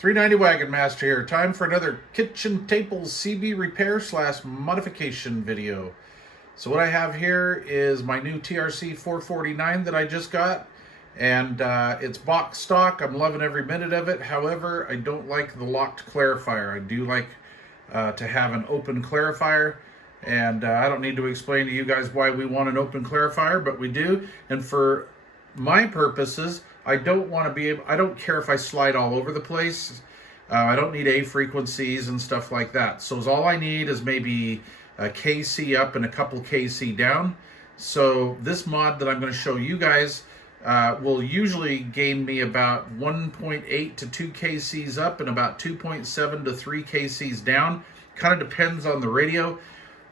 390 Wagon Master here. Time for another kitchen table CB repair / modification video. So what I have here is my new TRC 449 that I just got, and it's box stock. I'm loving every minute of it. However, I don't like the locked clarifier. I do like to have an open clarifier, and I don't need to explain to you guys why we want an open clarifier, but we do. And for my purposes, I don't care if I slide all over the place. I don't need A frequencies and stuff like that. So all I need is maybe a KC up and a couple KC down. So this mod that I'm going to show you guys will usually gain me about 1.8 to 2 KCs up and about 2.7 to 3 KCs down. Kind of depends on the radio.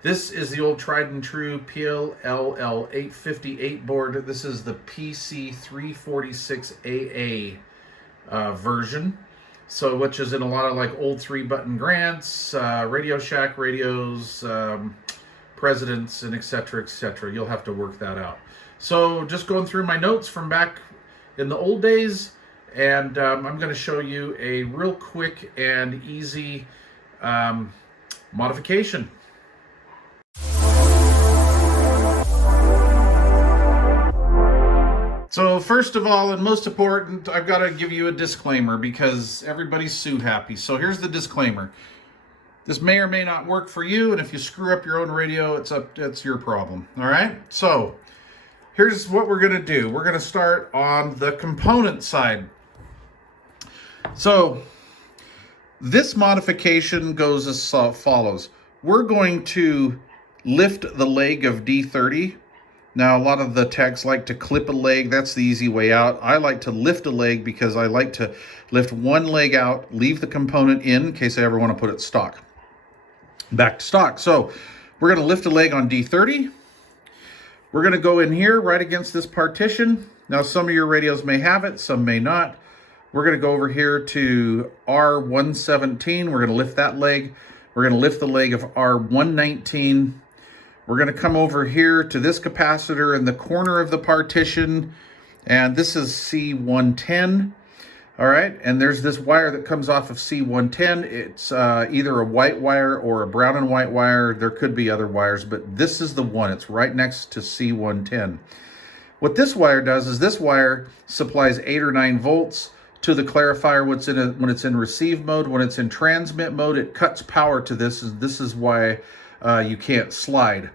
This is the old tried and true PLL 858 board. This is the PC346AA version. So, which is in a lot of like old 3-button Grants, Radio Shack radios, Presidents, and etc., etc. You'll have to work that out. So, just going through my notes from back in the old days, and I'm going to show you a real quick and easy modification. So first of all, and most important, I've got to give you a disclaimer because everybody's suit happy. So here's the disclaimer. This may or may not work for you, and if you screw up your own radio, it's your problem. All right? So here's what we're going to do. We're going to start on the component side. So this modification goes as follows. We're going to lift the leg of D30. Now, a lot of the techs like to clip a leg. That's the easy way out. I like to lift a leg because I like to lift one leg out, leave the component in case I ever want to put it stock. Back to stock. So we're going to lift a leg on D30. We're going to go in here right against this partition. Now, some of your radios may have it, some may not. We're going to go over here to R117. We're going to lift that leg. We're going to lift the leg of R119. We're going to come over here to this capacitor in the corner of the partition, and this is C110. All right, and there's this wire that comes off of C110. It's either a white wire or a brown and white wire. There could be other wires, but this is the one. It's right next to C110. What this wire does is this wire supplies 8 or 9 volts to the clarifier when it's in receive mode. When it's in transmit mode, it cuts power to this. This is why you can't slide.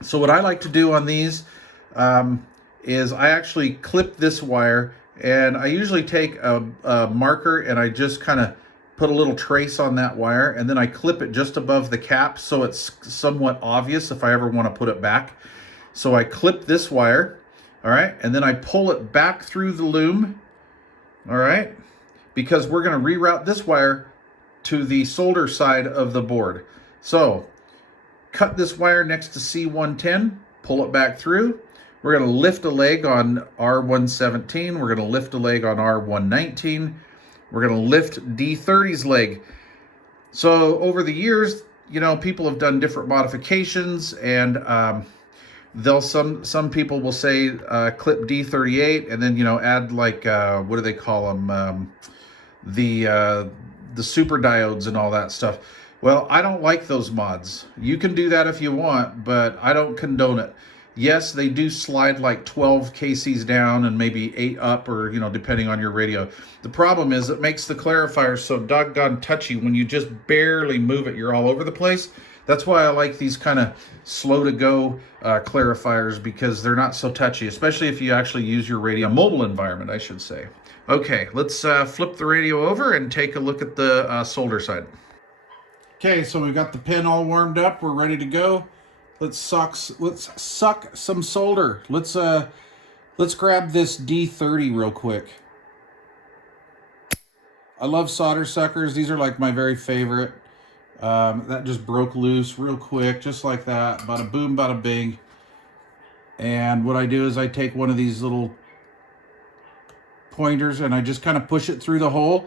So what I like to do on these is I actually clip this wire, and I usually take a marker and I just kind of put a little trace on that wire, and then I clip it just above the cap so it's somewhat obvious if I ever want to put it back. So I clip this wire, all right, and then I pull it back through the loom, all right, because we're going to reroute this wire to the solder side of the board. So cut this wire next to C110, pull it back through. We're going to lift a leg on R117. We're going to lift a leg on R119. We're going to lift D30's leg. So over the years, you know, people have done different modifications, and some people will say clip D38 and then, you know, add like what do they call them? The super diodes and all that stuff. Well, I don't like those mods. You can do that if you want, but I don't condone it. Yes, they do slide like 12 KCs down and maybe 8 up, or, you know, depending on your radio. The problem is it makes the clarifier so doggone touchy. When you just barely move it, you're all over the place. That's why I like these kind of slow to go clarifiers, because they're not so touchy, especially if you actually use your radio mobile environment, I should say. Okay, let's flip the radio over and take a look at the solder side. Okay, so we've got the pin all warmed up. We're ready to go. Let's suck some solder. Let's grab this D30 real quick. I love solder suckers. These are like my very favorite. That just broke loose real quick, just like that. Bada boom, bada bing. And what I do is I take one of these little pointers and I just kind of push it through the hole.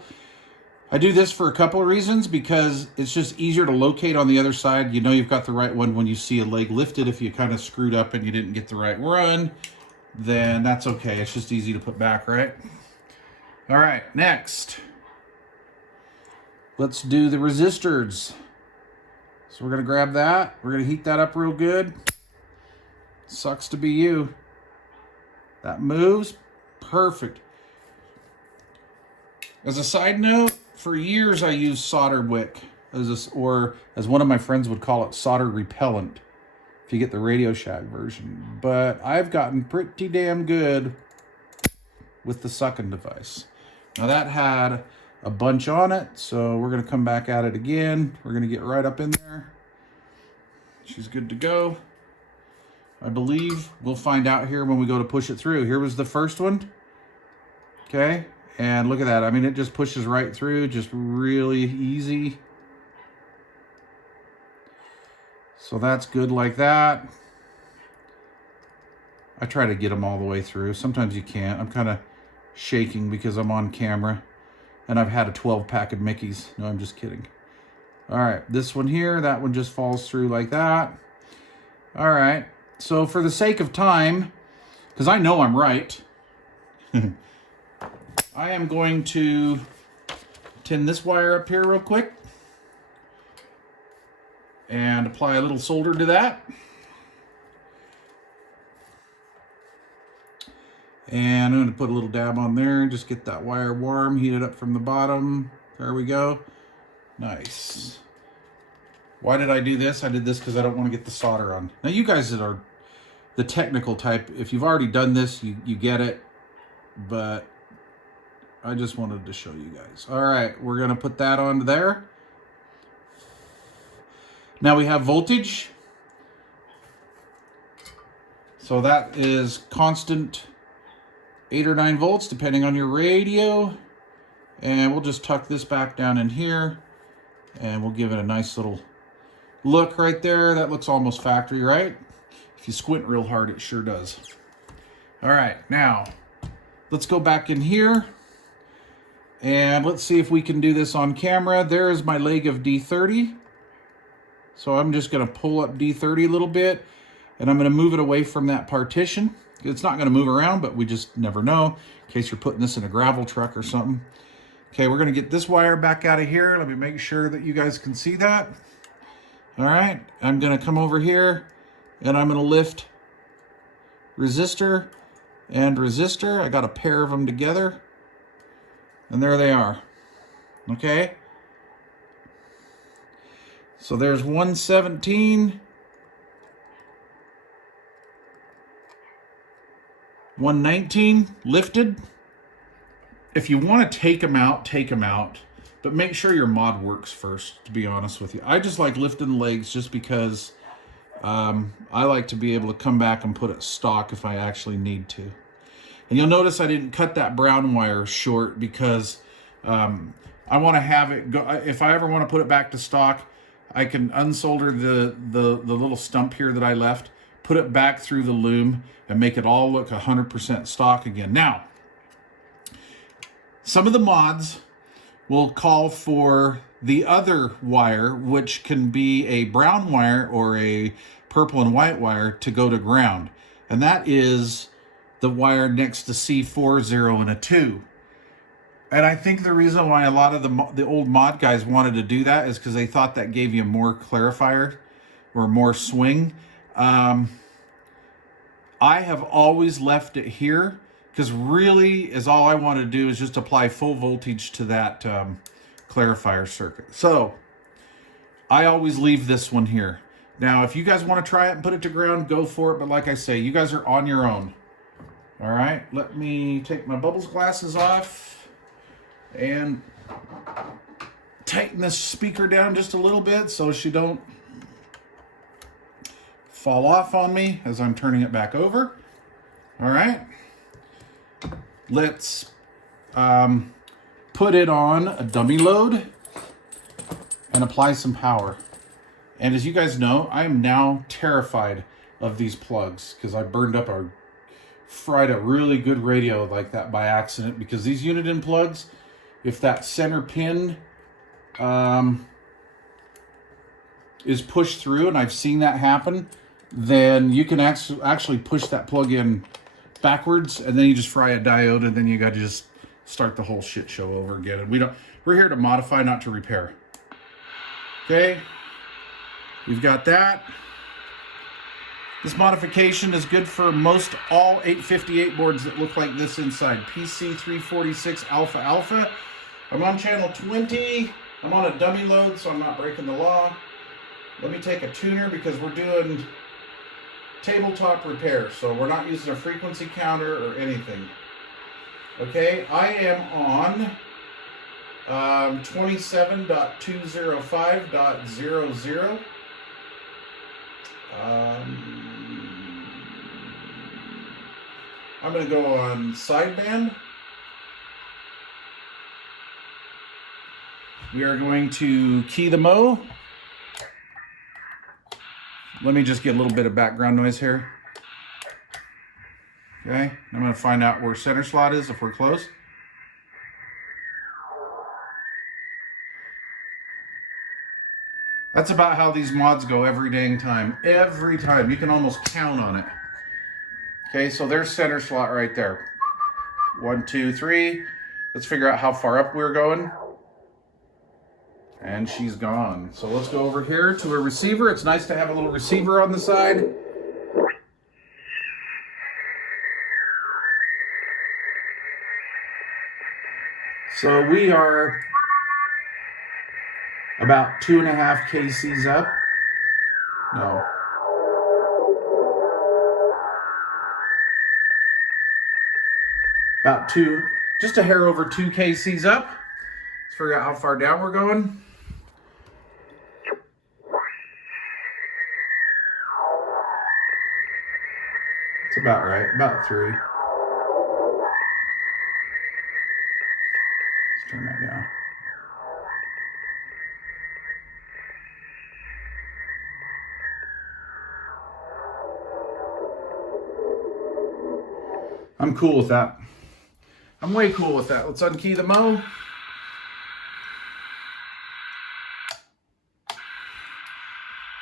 I do this for a couple of reasons, because it's just easier to locate on the other side. You know you've got the right one when you see a leg lifted. If you kind of screwed up and you didn't get the right run, then that's okay. It's just easy to put back, right? All right, next. let's do the resistors. So we're going to grab that. We're going to heat that up real good. Sucks to be you. That moves. Perfect. As a side note, for years I used solder wick, or as one of my friends would call it, solder repellent, if you get the Radio Shack version. But I've gotten pretty damn good with the sucking device. Now that had a bunch on it, so we're going to come back at it again. We're going to get right up in there. She's good to go. I believe we'll find out here when we go to push it through. Here was the first one. Okay, and look at that. I mean, it just pushes right through, just really easy. So that's good like that. I try to get them all the way through. Sometimes you can't. I'm kind of shaking because I'm on camera and I've had a 12-pack of Mickeys. No, I'm just kidding. All right, this one here, that one just falls through like that. All right, so for the sake of time, because I know I'm right, I am going to tin this wire up here real quick and apply a little solder to that. And I'm going to put a little dab on there, just get that wire warm, heat it up from the bottom. There we go. Nice. Why did I do this? I did this because I don't want to get the solder on. Now you guys that are the technical type, if you've already done this, you get it. But I just wanted to show you guys. All right, we're going to put that on there. Now we have voltage. So that is constant 8 or 9 volts, depending on your radio. And we'll just tuck this back down in here, and we'll give it a nice little look right there. That looks almost factory, right? If you squint real hard, it sure does. All right, now let's go back in here, and let's see if we can do this on camera. There's my leg of D30. So I'm just gonna pull up D30 a little bit, and I'm gonna move it away from that partition. It's not gonna move around, but we just never know in case you're putting this in a gravel truck or something. Okay, we're gonna get this wire back out of here. Let me make sure that you guys can see that. All right, I'm gonna come over here and I'm gonna lift resistor and resistor. I got a pair of them together, and there they are. Okay, so there's 117, 119 lifted. If you want to take them out, take them out. But make sure your mod works first, to be honest with you. I just like lifting the legs just because I like to be able to come back and put it stock if I actually need to. And you'll notice I didn't cut that brown wire short because I want to have it go. If I ever want to put it back to stock, I can unsolder the little stump here that I left, put it back through the loom, and make it all look 100% stock again. Now, some of the mods will call for the other wire, which can be a brown wire or a purple and white wire, to go to ground. And that is the wire next to C4, 0, and a 2. And I think the reason why a lot of the old mod guys wanted to do that is because they thought that gave you more clarifier or more swing. I have always left it here because really is all I want to do is just apply full voltage to that clarifier circuit. So I always leave this one here. Now, if you guys want to try it and put it to ground, go for it. But like I say, you guys are on your own. All right, let me take my bubbles glasses off and tighten this speaker down just a little bit so she don't fall off on me as I'm turning it back over. All right, let's put it on a dummy load and apply some power. And as you guys know, I am now terrified of these plugs because I fried a really good radio like that by accident, because these Uniden plugs, if that center pin is pushed through, and I've seen that happen, then you can actually push that plug in backwards, and then you just fry a diode, and then you got to just start the whole shit show over again. And we're here to modify, not to repair. Okay, we've got that. This modification is good for most all 858 boards that look like this inside. PC346 Alpha Alpha. I'm on channel 20. I'm on a dummy load, so I'm not breaking the law. Let me take a tuner because we're doing tabletop repair, so we're not using a frequency counter or anything. Okay, I am on 27.205.00. I'm going to go on sideband. We are going to key the mo. Let me just get a little bit of background noise here. Okay, I'm going to find out where center slot is if we're close. That's about how these mods go every dang time. Every time. You can almost count on it. Okay, so there's center slot right there. 1, 2, 3. Let's figure out how far up we're going. And she's gone. So let's go over here to a receiver. It's nice to have a little receiver on the side. So we are about 2.5 kcs up. No. About just a hair over 2 kcs up. Let's figure out how far down we're going. It's about right, about 3. Let's turn that down. I'm cool with that. I'm way cool with that. Let's unkey the mo.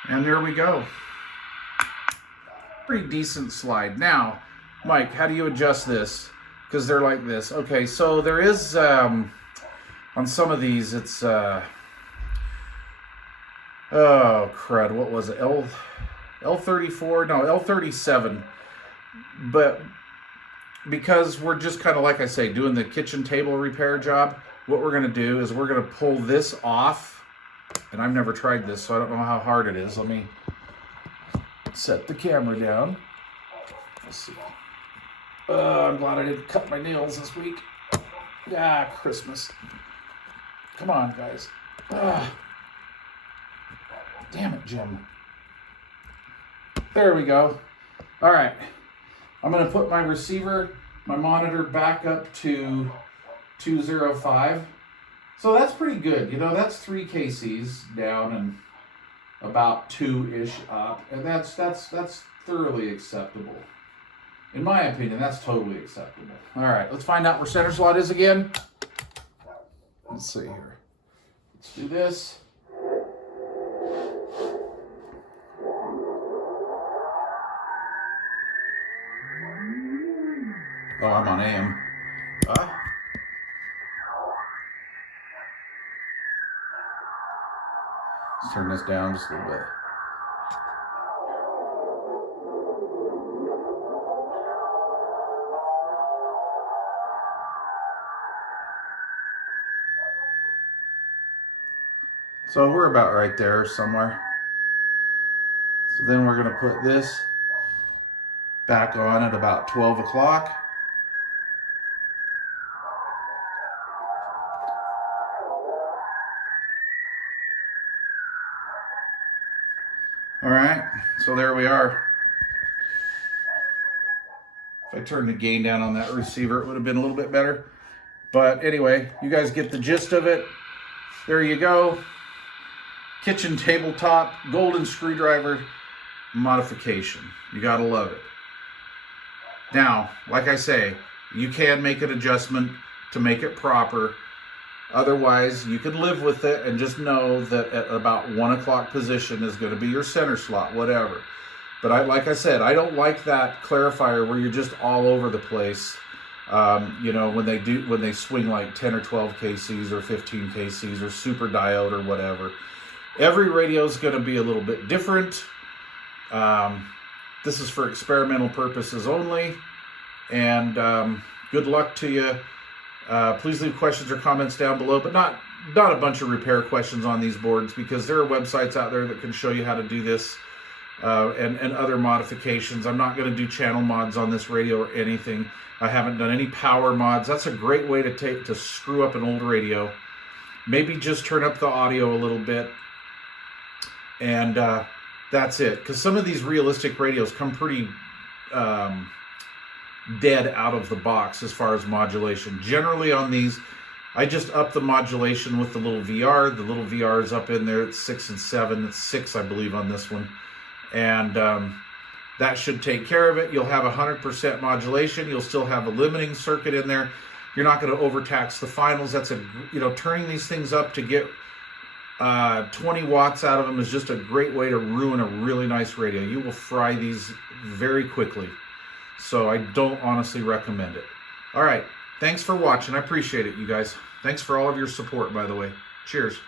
And there we go. Pretty decent slide. Now, Mike, how do you adjust this? Because they're like this. Okay, so there is, on some of these, it's, oh crud, what was it? L34? No, L37. But because we're just kind of, like I say, doing the kitchen table repair job, what we're going to do is we're going to pull this off. And I've never tried this, so I don't know how hard it is. Let me set the camera down. Let's see. I'm glad I didn't cut my nails this week. Ah, Christmas. Come on, guys. Damn it, Jim. There we go. All right. I'm going to put my receiver, my monitor back up to 205. So that's pretty good. You know, that's 3 kcs down and about 2-ish up. And that's thoroughly acceptable. In my opinion, that's totally acceptable. All right, let's find out where center slot is again. Let's see here. Let's do this. Oh, I'm on AM. Let's turn this down just a little bit. So we're about right there somewhere. So then we're going to put this back on at about 12 o'clock. All right, so there we are. If I turned the gain down on that receiver, it would have been a little bit better. But anyway, you guys get the gist of it. There you go. Kitchen tabletop, golden screwdriver modification. You gotta love it. Now, like I say, you can make an adjustment to make it proper. Otherwise, you could live with it and just know that at about 1 o'clock position is going to be your center slot, whatever. But like I said, I don't like that clarifier where you're just all over the place. You know, when they swing like 10 or 12 kcs or 15 kcs or super diode or whatever. Every radio is going to be a little bit different. This is for experimental purposes only, and good luck to you. Please leave questions or comments down below, but not a bunch of repair questions on these boards, because there are websites out there that can show you how to do this and other modifications. I'm not going to do channel mods on this radio or anything. I haven't done any power mods. That's a great way to screw up an old radio. Maybe just turn up the audio a little bit, and that's it. Because some of these realistic radios come pretty dead out of the box as far as modulation. Generally on these, I just up the modulation with the little VR. The little VR is up in there. It's 6 and 7. It's 6, I believe, on this one. And that should take care of it. You'll have 100% modulation. You'll still have a limiting circuit in there. You're not going to overtax the finals. That's turning these things up to get 20 watts out of them is just a great way to ruin a really nice radio. You will fry these very quickly. So I don't honestly recommend it. All right. Thanks for watching. I appreciate it, you guys. Thanks for all of your support, by the way. Cheers.